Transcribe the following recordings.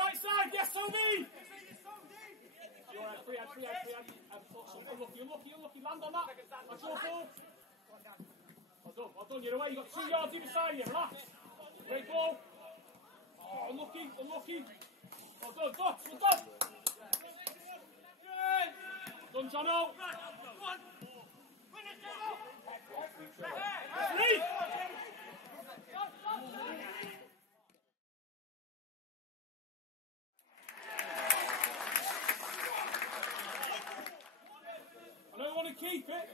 right side. Yes, Tony. You're right. Free hand. You're lucky. Land on that. That's your ball. Well done. You're away. You've got 2 yards either side of you. Relax. Great ball. Oh, unlucky. Well done. Well done. Done, Jono. Lead. I don't want to keep it.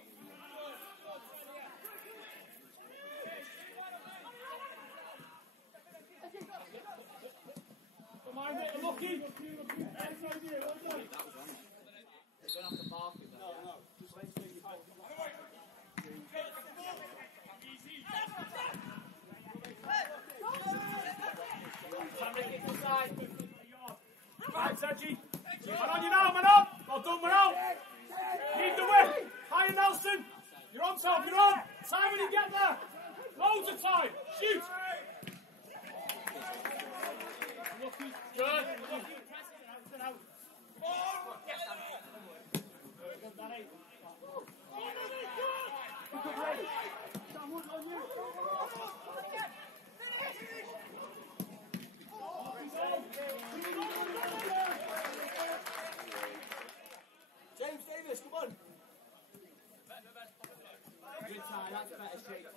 Don't mind it, lucky. They're going to have to mark it though. No. Just wait till you Right, Sergi. Man on you now, man on. Well done, man on. Need the whip. Higher, Nelson. You're on top, you're on. Time when you get there. Loads of time. Shoot. Lucky. Good. James Davis, come on. Good tie, that's a better straight tie.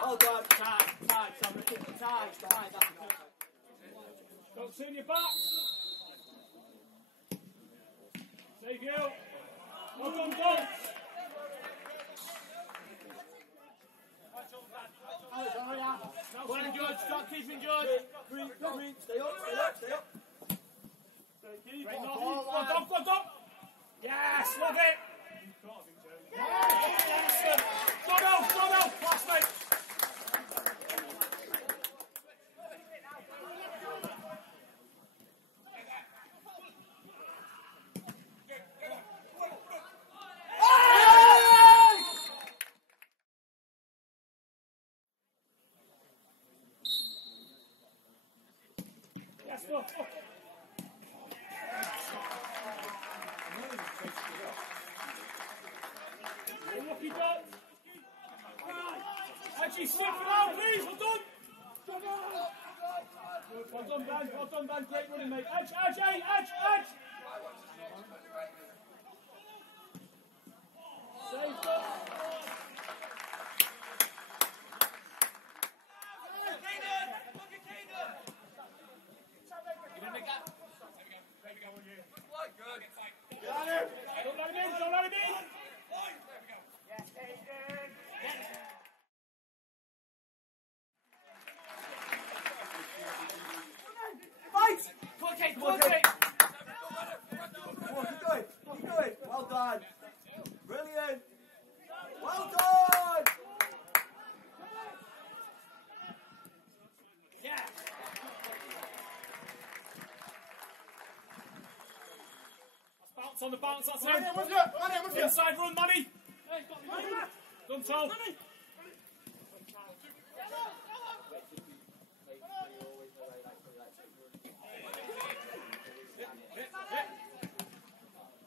Well done. Tie. Don't turn your back. Save you. Well done, Don. Well good, stop keeping good. Green, stay up. Well done. Yes, love it. Yes, Jono, classmate. Yes, go. Lucky dot. Actually, step it out, please. Well done. Well done, Ben. Great running, mate. Edge. Save up. Don't let him in. Yes, Hayden. Fight! Come on, Kate. Come on, keep going. Well done. Brilliant. Well done. Yeah. On the bounce, that's him. Inside run, Manny. Done, Tom.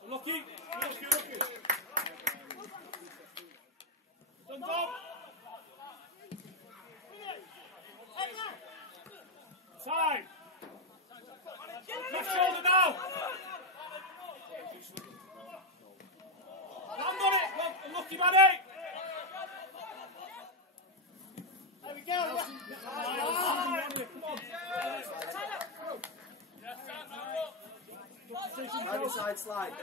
Lucky. Done, Tom. Time. Left shoulder now. Land on it! Well, lucky, Manny! There we go! Come on! Side slide.